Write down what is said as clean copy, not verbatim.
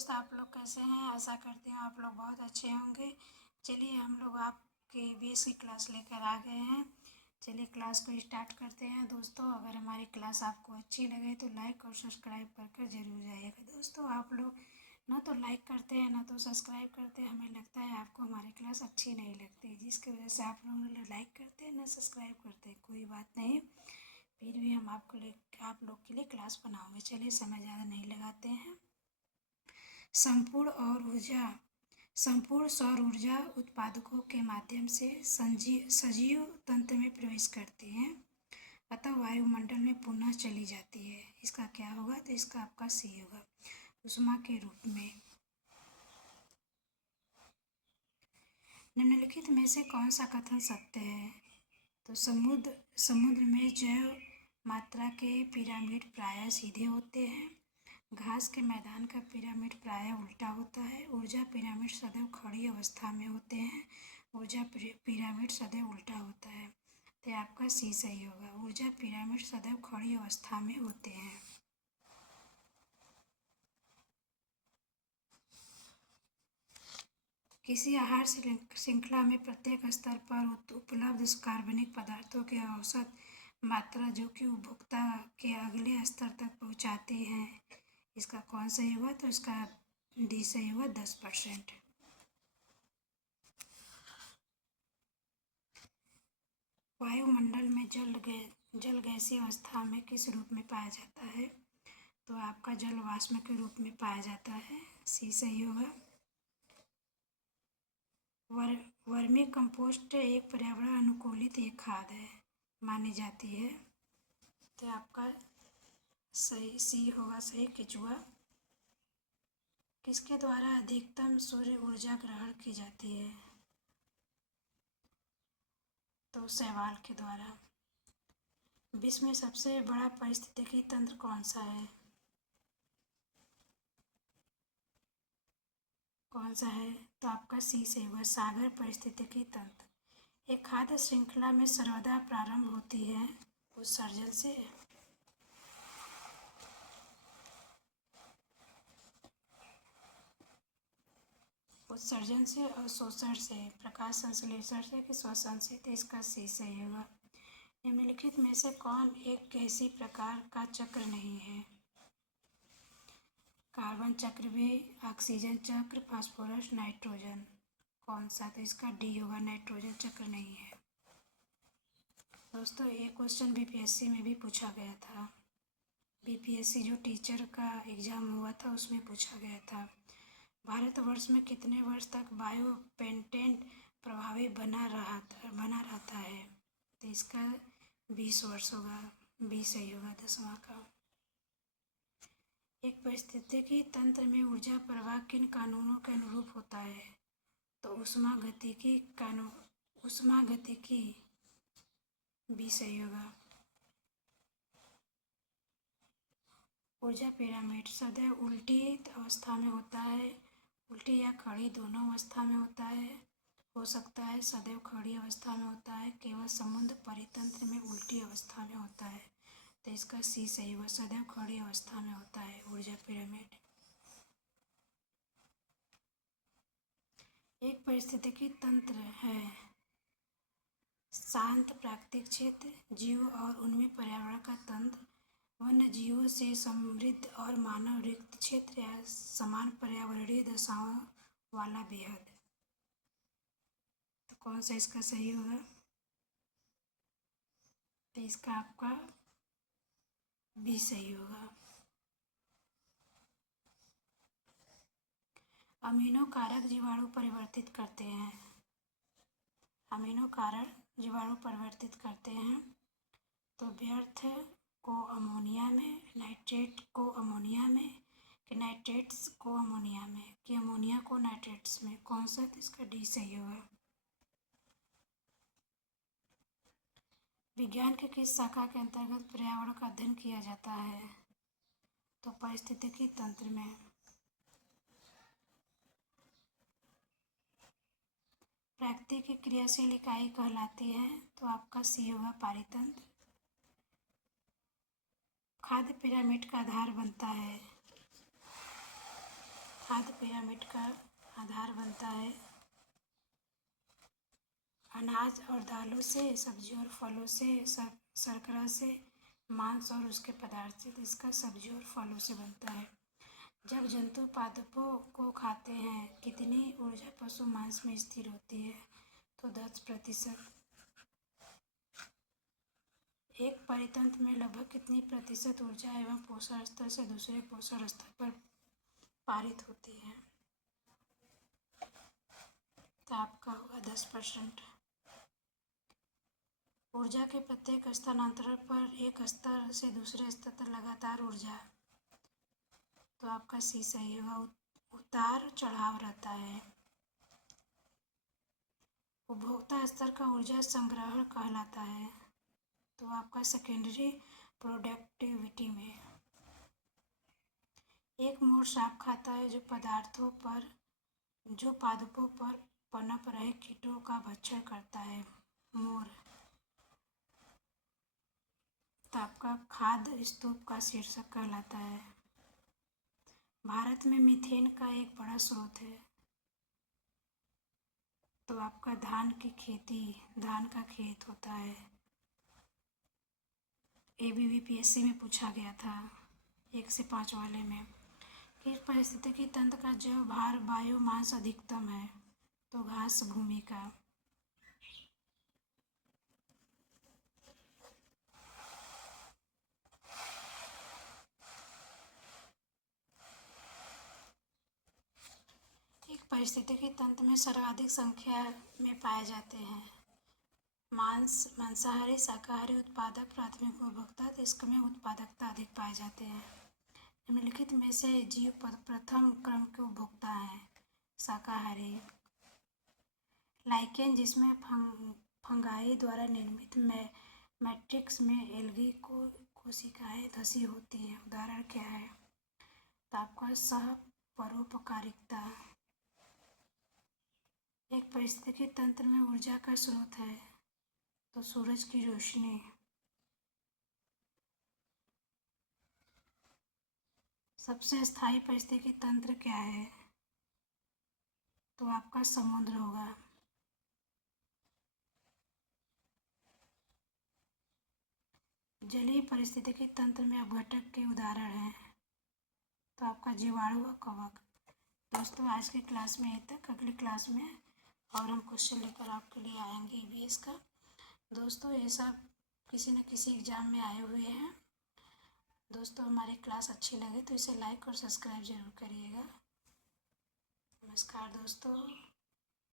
दोस्त, आप लोग कैसे हैं? आशा करती हूँ आप लोग बहुत अच्छे होंगे। चलिए हम लोग आपके ईवीएस की क्लास लेकर आ गए हैं। चलिए क्लास को स्टार्ट करते हैं। दोस्तों, अगर हमारी क्लास आपको अच्छी लगे तो लाइक और सब्सक्राइब कर ज़रूर जाइएगा। दोस्तों, आप लोग ना तो लाइक करते हैं ना तो सब्सक्राइब करते हैं। हमें लगता है आपको हमारी क्लास अच्छी नहीं लगती, जिसकी वजह से आप लोग लाइक करते हैं ना सब्सक्राइब करते हैं। कोई बात नहीं, फिर भी हम आप लोग के लिए क्लास बनाओगे। चलिए समय ज़्यादा नहीं लगाते हैं। संपूर्ण सौर ऊर्जा उत्पादकों के माध्यम से सजीव तंत्र में प्रवेश करती हैं, अतः वायुमंडल में पुनः चली जाती है। इसका क्या होगा? तो इसका आपका सी होगा, ऊष्मा के रूप में। निम्नलिखित में से कौन सा कथन सत्य है? तो समुद्र में जैव मात्रा के पिरामिड प्रायः सीधे होते हैं। घास के मैदान का पिरामिड प्रायः उल्टा होता है। ऊर्जा पिरामिड सदैव खड़ी अवस्था में होते हैं। ऊर्जा पिरामिड सदैव उल्टा होता है। तो आपका सी सही होगा, ऊर्जा पिरामिड सदैव खड़ी अवस्था में होते हैं। किसी आहार श्रृंखला में प्रत्येक स्तर पर उपलब्ध कार्बनिक पदार्थों की औसत मात्रा जो कि उपभोक्ता के अगले स्तर तक पहुंचाती है, इसका कौन सही हुआ? तो इसका डी सही हुआ, 10%। वायुमंडल में जल गैसीय अवस्था में किस रूप में पाया जाता है? तो आपका जल वाष्प के रूप में पाया जाता है, सी सही होगा। वर्मी कंपोस्ट एक पर्यावरण अनुकूलित एक खाद है मानी जाती है, तो आपका सही सी होगा, सही केचुआ। किसके द्वारा अधिकतम सूर्य ऊर्जा ग्रहण की जाती है? तो शैवाल के द्वारा। विश्व में सबसे बड़ा पारिस्थितिकी तंत्र कौन सा है? कौन सा है? तो आपका सी से होगा, सागर पारिस्थितिकी तंत्र। एक खाद्य श्रृंखला में सर्वदा प्रारंभ होती है उत्सर्जन से। उत्सर्जन से, अवशोषण से, प्रकाश संश्लेषण से कि श्वसन से? तो इसका सी सही होगा। निम्नलिखित में से कौन एक गैसीय प्रकार का चक्र नहीं है? कार्बन चक्र भी, ऑक्सीजन चक्र, फास्फोरस, नाइट्रोजन। कौन सा? तो इसका डी होगा, नाइट्रोजन चक्र नहीं है। दोस्तों, ये क्वेश्चन बीपीएससी में भी पूछा गया था। बीपीएससी जो टीचर का एग्ज़ाम हुआ था उसमें पूछा गया था। भारतवर्ष में कितने वर्ष तक बायो पेटेंट प्रभावी बना रहता है? तो इसका 20 वर्ष होगा, 20 सही होगा, 10वां का। एक पारिस्थितिकी तंत्र में ऊर्जा प्रवाह किन कानूनों के अनुरूप होता है? तो ऊष्मागतिकी भी सही होगा। ऊर्जा पिरामिड सदैव उल्टी अवस्था में होता है, उल्टी या खड़ी दोनों अवस्था में होता है, हो सकता है सदैव खड़ी अवस्था में होता है, केवल समुद्र परितंत्र में उल्टी अवस्था में होता है। तो इसका सी सही होगा, सदैव खड़ी अवस्था में होता है ऊर्जा पिरामिड। एक पारिस्थितिकी तंत्र है शांत प्राकृतिक क्षेत्र, जीव और उनमें पर्यावरण का तंत्र, वन्य जीवों से समृद्ध और मानव रिक्त क्षेत्र या समान पर्यावरणीय दशाओं वाला बेहद। तो कौन सा इसका सही होगा? तो इसका आपका बी सही होगा। अमीनो कारक जीवाणु परिवर्तित करते हैं। अमीनो कारक जीवाणु परिवर्तित करते हैं तो व्यर्थ को अमोनिया में, नाइट्रेट को अमोनिया में, कि नाइट्रेट्स को अमोनिया में, कि अमोनिया को नाइट्रेट्स में। कौन सा? तो इसका डी सही होगा। विज्ञान के किस शाखा के अंतर्गत पर्यावरण का अध्ययन किया जाता है? तो पारिस्थितिकी तंत्र में। प्रकृति की क्रियाशील इकाई कहलाती है, तो आपका सी होगा, पारितंत्र। खाद्य पिरामिड का आधार बनता है। खाद्य पिरामिड का आधार बनता है। अनाज और दालों से, सब्जी और फलों से, शर्करा से, मांस और उसके पदार्थ से। तो इसका सब्जी और फलों से बनता है। जब जंतु पादपों को खाते हैं, कितनी ऊर्जा पशु मांस में स्थिर होती है? तो 10%। एक परितंत्र में लगभग कितनी प्रतिशत ऊर्जा एवं पोषण स्तर से दूसरे पोषण स्तर पर पारित होती है? तो आपका होगा 10%। ऊर्जा के प्रत्येक स्थानांतरण पर एक स्तर से दूसरे स्तर तक लगातार ऊर्जा। तो आपका सी सही होगा। उतार चढ़ाव रहता है। उपभोक्ता स्तर का ऊर्जा संग्रहण कहलाता है। तो आपका सेकेंडरी प्रोडक्टिविटी में। एक मोर सांप खाता है जो पादपों पर पनप रहे कीटों का भक्षण करता है। मोर। तो आपका खाद्य स्तूप का शीर्षक कहलाता है। भारत में मीथेन का एक बड़ा स्रोत है। तो आपका धान का खेत होता है। ABBPSC में पूछा गया था 1 से 5 वाले में। किस पारिस्थितिकी तंत्र का जैव भार बायोमास अधिकतम है? तो घास भूमि का। एक पारिस्थितिकी तंत्र में सर्वाधिक संख्या में पाए जाते हैं मांसाहारी, शाकाहारी उत्पादक, प्राथमिक उपभोक्ता। तो इसमें उत्पादकता अधिक पाए जाते हैं। निम्नलिखित में से जीव प्रथम क्रम के उपभोक्ता हैं? शाकाहारी। लाइकेन, जिसमें फंगाई द्वारा निर्मित मैट्रिक्स में एल्गी कोशिकाएं धसी होती हैं, उदाहरण क्या है? तो आपका सह परोपकारिता। एक पारिस्थितिकी तंत्र में ऊर्जा का स्रोत है? तो सूरज की रोशनी। सबसे स्थायी पारिस्थितिकी तंत्र क्या है? तो आपका समुद्र होगा। जलीय पारिस्थितिकी तंत्र में अपघटक के उदाहरण हैं? तो आपका जीवाणु व कवक। दोस्तों, आज की क्लास में यहीं तक। अगली क्लास में और हम क्वेश्चन लेकर आपके लिए आएंगे EVS का। दोस्तों, ये सब किसी न किसी एग्ज़ाम में आए हुए हैं। दोस्तों, हमारी क्लास अच्छी लगे तो इसे लाइक और सब्सक्राइब ज़रूर करिएगा। नमस्कार दोस्तों।